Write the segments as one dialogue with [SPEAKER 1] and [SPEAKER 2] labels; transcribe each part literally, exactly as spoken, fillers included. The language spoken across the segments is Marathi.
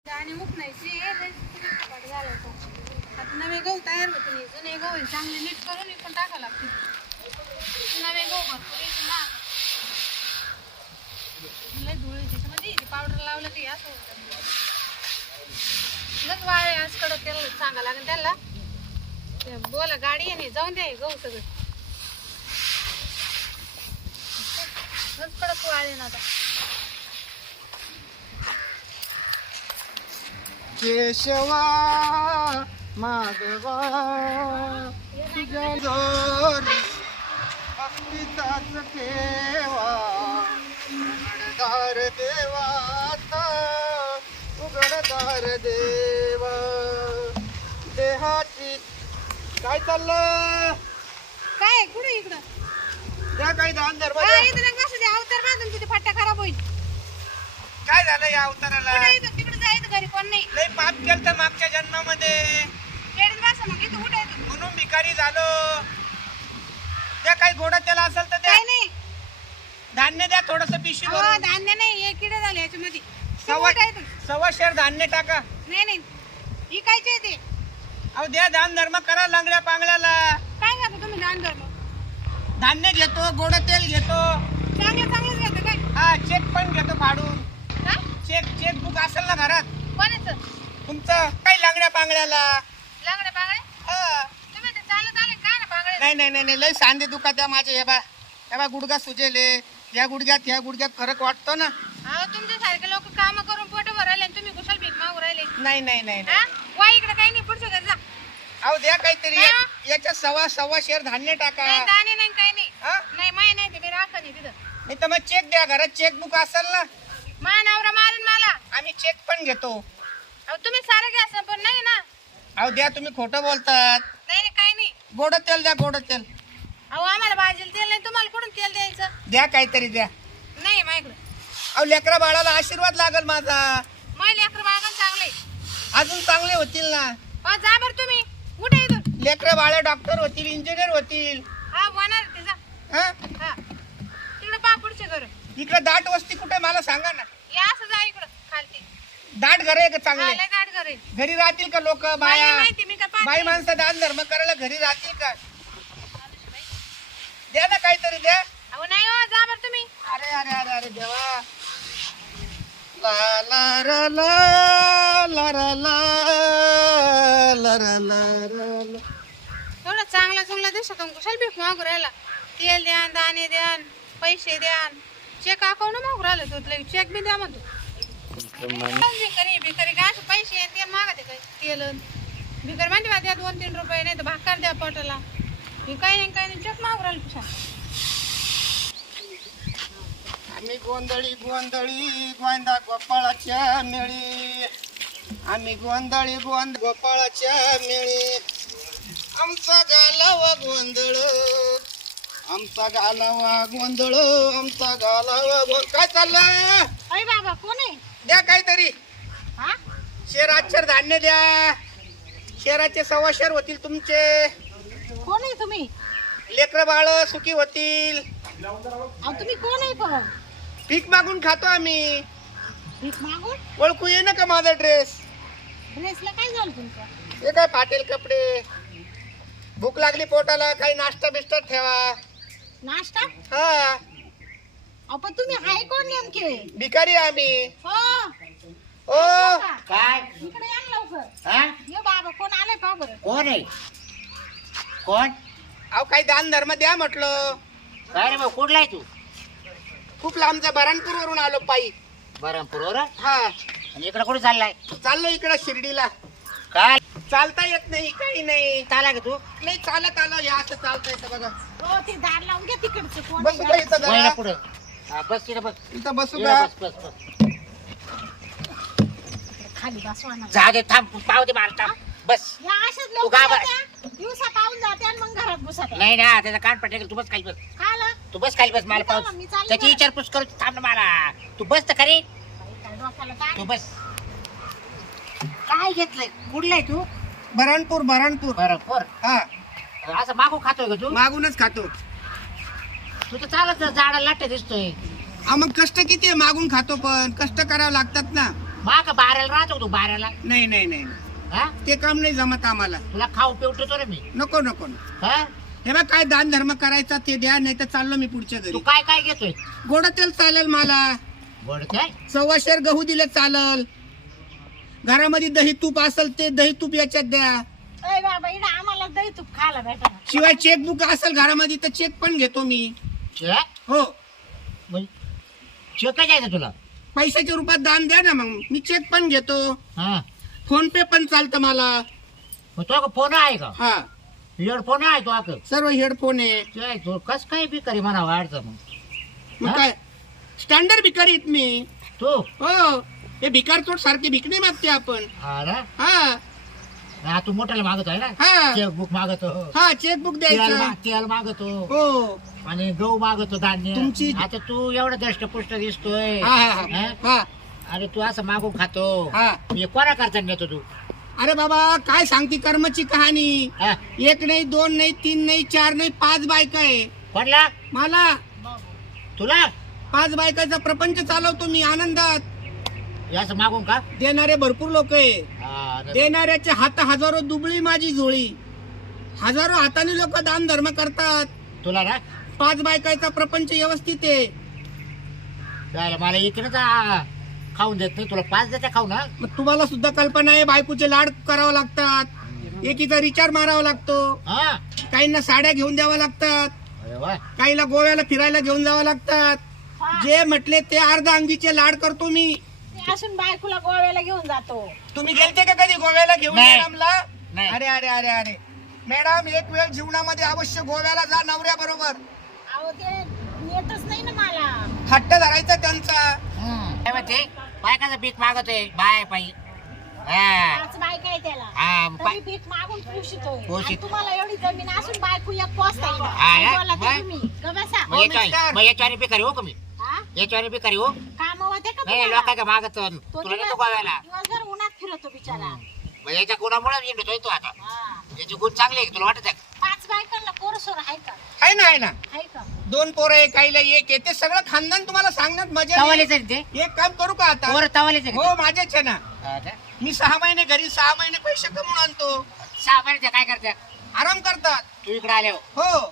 [SPEAKER 1] आणि मुकणायची पाठ घालायचा. आता नवे गहू तयार होते नाही, जुने गहू चांगले नीट करून इकडून टाकावं लागते. नवे गहू भरपूर येते ना, लय धुळ येते त्याच्यामध्ये. ते पावडर लावलं ते असं होतं. लच वाळे आज कडक त्याला सांगा लागेल त्याला. बोला गाडी आहे नाही, जाऊन द्या गहू सगळं लच कडक वाळे ना आता.
[SPEAKER 2] केशवा माधवा तुझ्या जोरी भक्तीचाच केवा उघडदार देवाता उघडदार देवा देहाची. काय चाललं
[SPEAKER 1] काय कुठे इकडं
[SPEAKER 2] त्या काही दान धर्म
[SPEAKER 1] अवतार बांधून तिथे फट्टा खराब होईल.
[SPEAKER 2] काय झालं या अवताराला?
[SPEAKER 1] तिकडे जायचं घरी कोण नाही.
[SPEAKER 2] लय पाप केलं तर मागच्या जन्मामध्ये
[SPEAKER 1] खेळत बसा मग इथं उठायचं.
[SPEAKER 2] म्हणून भिकारी झालो. त्या काही गोडा त्याला असेल तर
[SPEAKER 1] काय नाही
[SPEAKER 2] धान्य द्या थोडस पिशवी
[SPEAKER 1] हो,
[SPEAKER 2] भरून.
[SPEAKER 1] धान्य नाही हे किडे झाले याच्यामध्ये.
[SPEAKER 2] सव्वा
[SPEAKER 1] उठायचं.
[SPEAKER 2] सव्वा शेर धान्य टाका.
[SPEAKER 1] नाही नाही विकायचे ते.
[SPEAKER 2] अहो द्या दान धर्म करा लंगड्या पांगड्याला.
[SPEAKER 1] काय करता तुम्ही दान धर्म?
[SPEAKER 2] धान्य घेतो गोड तेल घेतो.
[SPEAKER 1] चांगलं चांगलंच घेतं काय?
[SPEAKER 2] हा चेक पण घेतो फाडून.
[SPEAKER 1] हा?
[SPEAKER 2] चेक चेक बुक असेल ना घरात
[SPEAKER 1] कोणाचं?
[SPEAKER 2] तुमचं काही लंगड्या पांगड्याला.
[SPEAKER 1] लंगडे बांगडे
[SPEAKER 2] हा.
[SPEAKER 1] तुम्ही ते चालत आले काय ना बांगडे?
[SPEAKER 2] नाही नाही नाही नाही, लय सांधे दुखा त्या माझे. हे बा हे बा गुडघा सुजेले. या गुडघ्यात ह्या गुडघ्यात फरक वाटतो ना.
[SPEAKER 1] अहो तुमच्यासारखे लोक काम करून पोट भरायले आणि तुम्ही कुशल भीक मागू राहिले.
[SPEAKER 2] नाही नाही नाही नाही.
[SPEAKER 1] हा? वा इकडे काही नाही, पुढच्या घरी जा.
[SPEAKER 2] अहो द्या काहीतरी.
[SPEAKER 1] हा?
[SPEAKER 2] याच्यात सव्वा सव्वा शेर धान्य टाका.
[SPEAKER 1] नाही दाणे नाही काही नाही.
[SPEAKER 2] हा?
[SPEAKER 1] नाही माय नाही ते मी राखा नाही तिथं.
[SPEAKER 2] नाही तर मग चेक द्या. घरात चेक बुक असेल ना.
[SPEAKER 1] मा नवरा मारून मला.
[SPEAKER 2] आम्ही चेक पण घेतो.
[SPEAKER 1] अहो तुम्ही सारं घ्या असं पण नाही ना.
[SPEAKER 2] अहो द्या तुम्ही खोटं बोलतात.
[SPEAKER 1] नाही नाही काही नाही.
[SPEAKER 2] गोड तेल द्या गोड तेल.
[SPEAKER 1] अहो आम्हाला भाजीला तेल नाही, तुम्हाला कुठून तेल द्यायचं?
[SPEAKER 2] द्या काहीतरी द्या.
[SPEAKER 1] नाही माझ्याकडे.
[SPEAKER 2] अहो लेकरा बाळाला आशीर्वाद लागल माझा.
[SPEAKER 1] माझे लेकरं बाळगण चांगले.
[SPEAKER 2] अजून चांगले होतील ना.
[SPEAKER 1] अहो जा बरं तुम्ही. उठा इथून.
[SPEAKER 2] लेकरा बाळा डॉक्टर होतील इंजिनियर होतील.
[SPEAKER 1] हा होणार ते जा.
[SPEAKER 2] हा
[SPEAKER 1] हा तिकडे पा पुढचे घर.
[SPEAKER 2] इकडे दाट वस्ती कुठे मला सांगा ना.
[SPEAKER 1] या असं जा इकडं खालती.
[SPEAKER 2] दाट घर आहे का
[SPEAKER 1] हा,
[SPEAKER 2] चांगले?
[SPEAKER 1] लय दाट घर आहे.
[SPEAKER 2] घरी राहतील का लोक
[SPEAKER 1] मला
[SPEAKER 2] बाया?
[SPEAKER 1] माहिती, मी काय पाहते.
[SPEAKER 2] बाई माणसं दान धर्म करायला घरी राहतील का? द्या ना काहीतरी द्या.
[SPEAKER 1] अहो नाही हो, जा बरं तुम्ही.
[SPEAKER 2] अरे अरे अरे अरे देवा. ला ला रा ला ला रा ला ला रा ला रा ला.
[SPEAKER 1] एवढा चांगला चांगला दिसतो कुशाल भीक मागू राहिला. तेल द्या, दाणे द्या, पैसे द्या. चेक अकाउंट मागू राहिलं तो. लगे चेक बी द्या म्हणतो. भिकारी भिकारी काय असं पैसे आणि तेल मागा ते काय तेल भिकारी म्हणते बा द्या दोन तीन रुपये, नाही तर भाकर द्या पोटाला. मी काही नाही काही नाही चेक मागू राहिलं कुशाल.
[SPEAKER 2] आम्ही गोंधळी गोंधळी गोंदा गोपाळाच्या मेळी. आम्ही गोंधळी गोंद गोपाळाच्या मेळी. आमचा गालावा गोंधळ आमचा गालावा गोंधळ आमचा गालावा गोंधळ. काय चाललं?
[SPEAKER 1] अरे बाबा कोण आहे?
[SPEAKER 2] द्या काहीतरी.
[SPEAKER 1] हा
[SPEAKER 2] शेर अक्षर धान्य द्या. शेराचे सव्वा शेर होतील तुमचे.
[SPEAKER 1] कोण आहे तुम्ही?
[SPEAKER 2] लेकर बाळ सुखी होतील.
[SPEAKER 1] अहो तुम्ही कोण आहे पण?
[SPEAKER 2] पीक मागून खातो आम्ही.
[SPEAKER 1] भीक मागून?
[SPEAKER 2] ओळखू ये ना का माझा ड्रेस?
[SPEAKER 1] ड्रेसला काय झालं तुमचं?
[SPEAKER 2] हे काय फाटेल कपडे. भूक लागली पोटाला काही नाश्ता बिस्टा ठेवा.
[SPEAKER 1] नाश्ता?
[SPEAKER 2] हा
[SPEAKER 1] अहो पण तुम्ही आहे कोण नेमके?
[SPEAKER 2] भिकारी आम्ही.
[SPEAKER 1] हो
[SPEAKER 2] ओ
[SPEAKER 3] काय
[SPEAKER 1] इकडे या ना लवकर.
[SPEAKER 3] हा
[SPEAKER 1] ये बाबा कोण आलंय पहा बरं.
[SPEAKER 3] कोण आहे कोण
[SPEAKER 2] अहो काही दान धर्म द्या म्हटलं.
[SPEAKER 3] काय रे भाऊ कुठला आहे तू?
[SPEAKER 2] खूप लांबचा बराणपूर वरून आलो पायी.
[SPEAKER 3] बरमपूर
[SPEAKER 2] हा
[SPEAKER 3] आणि इकडे कुठे चाललाय?
[SPEAKER 2] चाललो इकडे शिर्डीला.
[SPEAKER 3] काय
[SPEAKER 2] चालता येत नाही काही नाही.
[SPEAKER 3] चाला का तू?
[SPEAKER 2] नाही चालत आलो. या असं चालता येतं बघा.
[SPEAKER 1] हो ते दार लावून घ्या तिकडचं. कोण
[SPEAKER 2] बसू का इथं
[SPEAKER 3] वळला
[SPEAKER 2] जरा?
[SPEAKER 3] पुढे हा, बस तिकडे बस
[SPEAKER 2] इथं बसू
[SPEAKER 3] इकडे
[SPEAKER 2] का?
[SPEAKER 3] बस बस बस
[SPEAKER 1] खाली बसवा ना.
[SPEAKER 3] जा दे थांब पाव दे मला थांब बस.
[SPEAKER 1] या अशाच
[SPEAKER 3] तू
[SPEAKER 1] लोक
[SPEAKER 3] का बरं?
[SPEAKER 1] दिवसा पाहून जाते आणि मग घरात बसत.
[SPEAKER 3] नाही ना त्याचा कान पटेल. तू बस खाली बस.
[SPEAKER 1] खाला
[SPEAKER 3] तू बस खाली बस मला
[SPEAKER 1] मी
[SPEAKER 3] पाव
[SPEAKER 1] चाललो, मी चाललो
[SPEAKER 3] त्याची
[SPEAKER 1] बरं.
[SPEAKER 3] विचारपूस करू थांब ना मला. तू बस तर खरी.
[SPEAKER 1] काय डोक्याला ताण.
[SPEAKER 3] तू बस. काय घेतलंय कुठलाय तू?
[SPEAKER 2] बराणपूर बराणपूर.
[SPEAKER 3] बरोबर
[SPEAKER 2] हा
[SPEAKER 3] असं मागू खातोय का तू?
[SPEAKER 2] मागूनच खातो.
[SPEAKER 3] तू तर चालत झाडा लाटे दिसतोय.
[SPEAKER 2] हा मग कष्ट किती आहे? मागून खातो पण कष्ट करावं लागतात ना.
[SPEAKER 3] मा का बाराला राहतो तू बाराला
[SPEAKER 2] नाही नाही नाही नाही.
[SPEAKER 3] हा
[SPEAKER 2] ते काम नाही जमत आम्हाला.
[SPEAKER 3] तुला खाऊ पेवतो रे मी
[SPEAKER 2] नको नको नको.
[SPEAKER 3] हा
[SPEAKER 2] हे बघ काय दान धर्म करायचा ते द्या, नाही तर चाललो मी पुढच्या
[SPEAKER 3] तू
[SPEAKER 2] घरी.
[SPEAKER 3] काय काय घेतोय
[SPEAKER 2] गोड तेल चालेल मला,
[SPEAKER 3] गोड काय
[SPEAKER 2] सव्वाशेर गहू दिले चालल, घरामध्ये दही तूप असेल ते दही तूप याच्यात द्या.
[SPEAKER 1] अय बाबा इकडे आम्हाला दही तूप खायला भेटा.
[SPEAKER 2] शिवाय चेकबुक असेल घरामध्ये तर चेक पण घेतो मी.
[SPEAKER 3] चेक
[SPEAKER 2] हो
[SPEAKER 3] चेक काय द्यायचं तुला
[SPEAKER 2] पैशाच्या रूपात दान द्या ना, मग मी चेक पण घेतो.
[SPEAKER 3] हा
[SPEAKER 2] फोन पे पण चालतं मला.
[SPEAKER 3] मग तो फोन आहे का
[SPEAKER 2] हा
[SPEAKER 3] हेडफोन आहे तो आक
[SPEAKER 2] सर्व हेडफोन आहे.
[SPEAKER 3] तो कस काय बी करी म्हणा वाढतं मग
[SPEAKER 2] मग
[SPEAKER 3] हा?
[SPEAKER 2] काय स्टँडर्ड भिकारी आहेत मी.
[SPEAKER 3] तू
[SPEAKER 2] हो हे भिकार चोट सारखे भिकणे मागते आपण.
[SPEAKER 3] हा ना
[SPEAKER 2] हा
[SPEAKER 3] हा, तू मोठ्याला मागतो आहे ना
[SPEAKER 2] हा
[SPEAKER 3] चेकबुक मागतो
[SPEAKER 2] हा चेकबुक
[SPEAKER 3] तेल
[SPEAKER 2] द्यायचं.
[SPEAKER 3] मा- तेल मागतो
[SPEAKER 2] हो
[SPEAKER 3] आणि गहू मागतो धान्य
[SPEAKER 2] तुमची-
[SPEAKER 3] आता तू एवढं दष्टपुष्ट दिसतोय
[SPEAKER 2] हा हा हा
[SPEAKER 3] हा?
[SPEAKER 2] हा
[SPEAKER 3] आणि तू असं मागून खातो
[SPEAKER 2] हा.
[SPEAKER 3] म्हणजे कोणा करता नेतो तू
[SPEAKER 2] अरे बाबा काय सांगती कर्मची कहाणी.
[SPEAKER 3] हा?
[SPEAKER 2] एक नाही दोन नाही तीन नाही चार नाही पाच बायका आहे
[SPEAKER 3] कोणला
[SPEAKER 2] मला.
[SPEAKER 3] तुला
[SPEAKER 2] पाच बायकाचा प्रपंच चालवतो मी आनंदात.
[SPEAKER 3] हे असं मागून का
[SPEAKER 2] देणारे भरपूर लोक आहे.
[SPEAKER 3] हा, न-
[SPEAKER 2] देणाऱ्याचे हात हजारो दुबळी माझी जोळी. हजारो हाताने लोक दान धर्म करतात.
[SPEAKER 3] तुला ना
[SPEAKER 2] पाच बायकाचा प्रपंच व्यवस्थित आहे.
[SPEAKER 3] त्याला मला इकडेच आ, खाऊन देत नाही तुला पाच देते खाऊ ना
[SPEAKER 2] मग तुम्हाला सुद्धा कल्पना आहे बायकोचे लाड करावं लागतात. एकीचा रिचार्ज मारावा लागतो.
[SPEAKER 3] हा
[SPEAKER 2] काहींना साड्या घेऊन द्याव्या लागतात.
[SPEAKER 3] अरे वा
[SPEAKER 2] काहीला गोव्याला फिरायला घेऊन जावं लागतात. जे म्हटले ते अर्ध अंगीचे लाड करतो मी.
[SPEAKER 1] ते असून बायकोला गोव्याला घेऊन जातो.
[SPEAKER 2] तुम्ही गेलते का कधी गोव्याला घेऊन
[SPEAKER 3] नाही.
[SPEAKER 2] मॅडमला?
[SPEAKER 3] नाही.
[SPEAKER 2] अरे अरे अरे अरे मॅडम एक वेळ जीवनामध्ये अवश्य गोव्याला जा नवऱ्या बरोबर.
[SPEAKER 1] अहो ते येतच नाही ना मला.
[SPEAKER 2] हट्ट धरायचा त्यांचा.
[SPEAKER 3] हम्म. काय म्हणते बायकाचं भीक मागतोय बाय पायी हा
[SPEAKER 1] पाच बायका आहे त्याला.
[SPEAKER 3] हा,
[SPEAKER 1] तरी
[SPEAKER 3] पाय-
[SPEAKER 1] भीक मागून पोषितोय.
[SPEAKER 3] पोषित.
[SPEAKER 1] आणि तुम्हाला एवढी जमीन असून बायको एक पोचता येईल.
[SPEAKER 3] हा,
[SPEAKER 1] काय बोलला ते
[SPEAKER 3] बाय.
[SPEAKER 1] तुम्ही? ग बसा.
[SPEAKER 3] मग याच्यावर
[SPEAKER 2] मिस्टर.
[SPEAKER 3] मग याच्यावर बिकारी हो का मी
[SPEAKER 1] हा?
[SPEAKER 3] याच्यावर बिकारी हो
[SPEAKER 1] काम होते का
[SPEAKER 3] नाही
[SPEAKER 1] तुम्हाला?
[SPEAKER 3] लोक काय मागतो
[SPEAKER 1] तो
[SPEAKER 3] तुला
[SPEAKER 1] दिवस-
[SPEAKER 3] नको गोव्याला
[SPEAKER 1] दिवसभर उन्हात फिरतो बिचारा.
[SPEAKER 3] मग याच्या गुणामुळे येतोय तो आता
[SPEAKER 1] हा.
[SPEAKER 3] याचे गुण चांगले आहे का तुला वाटत आहे का?
[SPEAKER 1] पाच बायकांना पोरसोर आहे का?
[SPEAKER 2] आहे ना आहे ना.
[SPEAKER 1] आहे का?
[SPEAKER 2] दोन पोरं आहे काहीला एक आहे. ते सगळं खानदान तुम्हाला सांगण्यात मजा नाही.
[SPEAKER 3] तवालेच आहे ना ते
[SPEAKER 2] एक काम करू का आता?
[SPEAKER 3] पोरं तवालेच आहे का
[SPEAKER 2] हो माझेच आहे ना.
[SPEAKER 3] ते? हा का?
[SPEAKER 2] मी सहा महिने घरी सहा महिने पैसे कमवून आणतो.
[SPEAKER 3] सहा महिने काय करते
[SPEAKER 2] आराम करतात.
[SPEAKER 3] तू इकडे आले हो
[SPEAKER 2] हो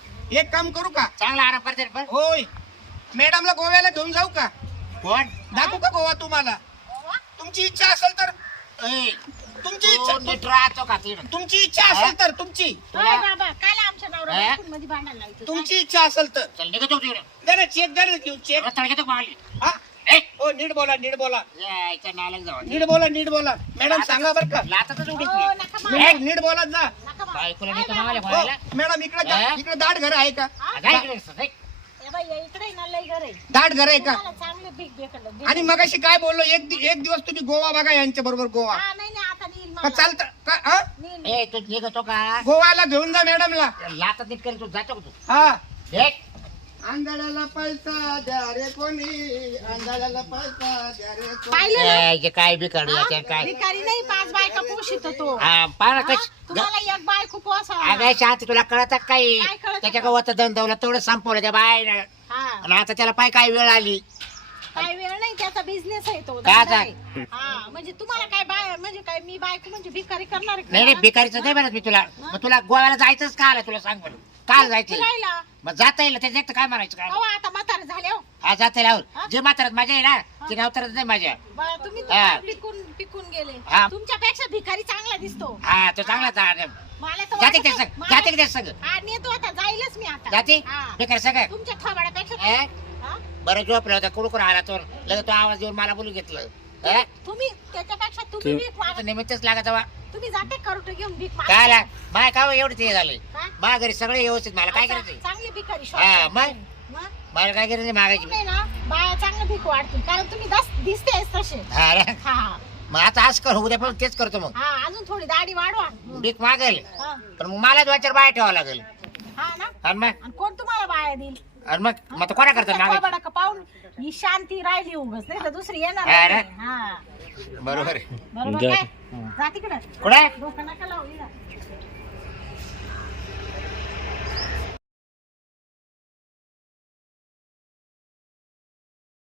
[SPEAKER 2] एक काम करू का?
[SPEAKER 3] चांगला आराम करते रे पण
[SPEAKER 2] होय मॅडमला गोव्याला घेऊन जाऊ का?
[SPEAKER 3] कोण
[SPEAKER 2] दाखवू का गोवा तुम्हाला? तुमची इच्छा असेल तर.
[SPEAKER 3] ए,
[SPEAKER 2] तुमची
[SPEAKER 3] तू
[SPEAKER 2] इच्छा
[SPEAKER 3] नीट राहतो का तिकडं?
[SPEAKER 2] तुमची इच्छा असेल तर तुमची
[SPEAKER 1] होय बाबा काल आमच्या नवरा
[SPEAKER 3] हा?
[SPEAKER 1] मध्ये भांडायला लावतो.
[SPEAKER 2] तुमची इच्छा असेल तर
[SPEAKER 3] चल निघतो तिकडे
[SPEAKER 2] द्या ना चेक द्या ना घेऊन चेक.
[SPEAKER 3] रस्ता घेतो का मागली?
[SPEAKER 2] हा
[SPEAKER 3] ए,
[SPEAKER 2] हो नीट बोला नीट बोला
[SPEAKER 3] यायचं नालायक जाऊ
[SPEAKER 2] नीट बोला नीट बोला. मॅडम सांगा बरं का?
[SPEAKER 3] लातातच उडीत
[SPEAKER 1] हो,
[SPEAKER 3] नाही.
[SPEAKER 1] नका
[SPEAKER 2] नीट
[SPEAKER 1] मारू.
[SPEAKER 2] नीट बोला जा.
[SPEAKER 1] नका मारू.
[SPEAKER 3] बायकोला
[SPEAKER 1] काय
[SPEAKER 3] नेतो
[SPEAKER 1] बाबा?
[SPEAKER 3] मागायला
[SPEAKER 2] हो
[SPEAKER 3] बोलायला.
[SPEAKER 2] मॅडम इकडे
[SPEAKER 3] हा?
[SPEAKER 2] इकडे दाट घर आहे का?
[SPEAKER 1] हा?
[SPEAKER 3] जा इकडे रस्ता, जाय.
[SPEAKER 1] ए बाई, या इकडे ना लई घर आहे.
[SPEAKER 2] दाट घर आहे का?
[SPEAKER 1] तुम्हाला चांगलं भीक भेटलं. भीक.
[SPEAKER 2] आणि मगाशी काय बोललो एक दि- एक दिवस तुम्ही गोवा बघा यांच्या बरोबर गोवा
[SPEAKER 1] हा, नाही नाही आता नील
[SPEAKER 2] का
[SPEAKER 1] मला.
[SPEAKER 2] चालतं का? हा?
[SPEAKER 1] नील.
[SPEAKER 3] ए तू निघतो का
[SPEAKER 2] गोवाला घेऊन जा मॅडमला.
[SPEAKER 3] लातात नीट करेल तू जातो का तू
[SPEAKER 2] हा
[SPEAKER 3] एक
[SPEAKER 2] आंधळ्याला पैसा द्या रे कोणी, आंधळ्याला पैसा द्या रे कोणी.
[SPEAKER 1] पाहिलं ना?
[SPEAKER 3] ए, जे काय बी काढू याच्या काय
[SPEAKER 1] भिकारी नाही पाच बायका पोषित तो.
[SPEAKER 3] हा, पाहा
[SPEAKER 1] हा?
[SPEAKER 3] कश
[SPEAKER 1] तुम्हाला एक बायको पोसावा.
[SPEAKER 3] अगं शांत तुला कळत काही
[SPEAKER 1] काय कळतं
[SPEAKER 3] त्याच्या
[SPEAKER 1] का?
[SPEAKER 3] गावात दन दवला तेवढं संपवलं त्या बाय
[SPEAKER 1] हा
[SPEAKER 3] आणि आता त्याला पाय काय वेळ आली
[SPEAKER 1] काय वेळ नाही त्याचा बिझनेस आहे तो
[SPEAKER 3] काय
[SPEAKER 1] धंदा
[SPEAKER 3] जा-
[SPEAKER 1] आहे. हा म्हणजे तुम्हाला काय बाय म्हणजे काय मी बायको म्हणजे भिकारी करणार आहे का?
[SPEAKER 3] नाही नाही भिकारीचं नाही म्हणत मी तुला मग तुला गोव्याला जायचंच का आलं तुला सांग बरं काल जायचं
[SPEAKER 1] फिरायला.
[SPEAKER 3] मग जाता येईल त्याच्या एकटं काय म्हणायचं काय
[SPEAKER 1] अहो आता म्हातारे झाले हो.
[SPEAKER 3] हा जाता येईल
[SPEAKER 1] हा?
[SPEAKER 3] आवर जे म्हातारत माझ्या आहे ना ते नवतरत नाही माझ्या
[SPEAKER 1] बा, तुम्ही तर
[SPEAKER 3] हा.
[SPEAKER 1] फार पिकून पिकून गेले.
[SPEAKER 3] हा.
[SPEAKER 1] तुमच्यापेक्षा भिकारी चांगला दिसतो.
[SPEAKER 3] हा तो चांगला जा-
[SPEAKER 1] मला तर
[SPEAKER 3] जाते
[SPEAKER 1] वाटतं-
[SPEAKER 3] ते सग
[SPEAKER 1] मला-
[SPEAKER 3] जाते ते सगळं
[SPEAKER 1] हा नेतो आता जाईलच मी आता.
[SPEAKER 3] जाते
[SPEAKER 1] हा.
[SPEAKER 3] बेकार सगळं
[SPEAKER 1] तुमच्या थोबाडापेक्षा
[SPEAKER 3] ए?
[SPEAKER 1] हा?
[SPEAKER 3] बरं झोपलं होतं कुडकुड आला तो लगेच तो आवाज देऊन मला बोलू घेतलं ए?
[SPEAKER 1] तुम्ही त्याच्यापेक्षा तुम्ही भीक
[SPEAKER 3] आता
[SPEAKER 1] मागा.
[SPEAKER 3] निमित्तच लागत हवा
[SPEAKER 1] तुम्ही जाते करोटे घेऊन भीक मागा.
[SPEAKER 3] काय आला माय का एवढं ते झालं
[SPEAKER 1] काय?
[SPEAKER 3] माझ्या घरी सगळे व्यवस्थित मला काय
[SPEAKER 1] आता
[SPEAKER 3] करायचं
[SPEAKER 1] चांगली भिकारी
[SPEAKER 3] हा,
[SPEAKER 1] शोधतात.
[SPEAKER 3] मग?
[SPEAKER 1] मग?
[SPEAKER 3] मला काय करायचं मागायची
[SPEAKER 1] तुम्ही ना बाया चांगलं भीक वाढतील कारण तुम्ही दस- दिसतेच तसे.
[SPEAKER 3] हा रे.
[SPEAKER 1] हा हा
[SPEAKER 3] मग आता आज कर उद्या पण तेच करतो मग
[SPEAKER 1] हा अजून थोडी दाढी वाढवा.
[SPEAKER 3] भीक मागेल
[SPEAKER 1] हा
[SPEAKER 3] पण मग मला दोन चार बाया ठेवावं लागेल
[SPEAKER 1] हा ना
[SPEAKER 3] आणि मग
[SPEAKER 1] आणि कोण तुम्हाला बाया देईल?
[SPEAKER 3] आणि मग मग आता कोणा करता मागायची
[SPEAKER 1] थोबाडा का पाहून ही शांती राहिली उगच नाही तर दुसरी येणार
[SPEAKER 3] हा
[SPEAKER 1] नाही.
[SPEAKER 3] ना?
[SPEAKER 1] हा
[SPEAKER 3] बरोबर आहे
[SPEAKER 1] बरोबर काय जा तिकडं
[SPEAKER 3] कुठे
[SPEAKER 1] डोकं नका लावू इकडं.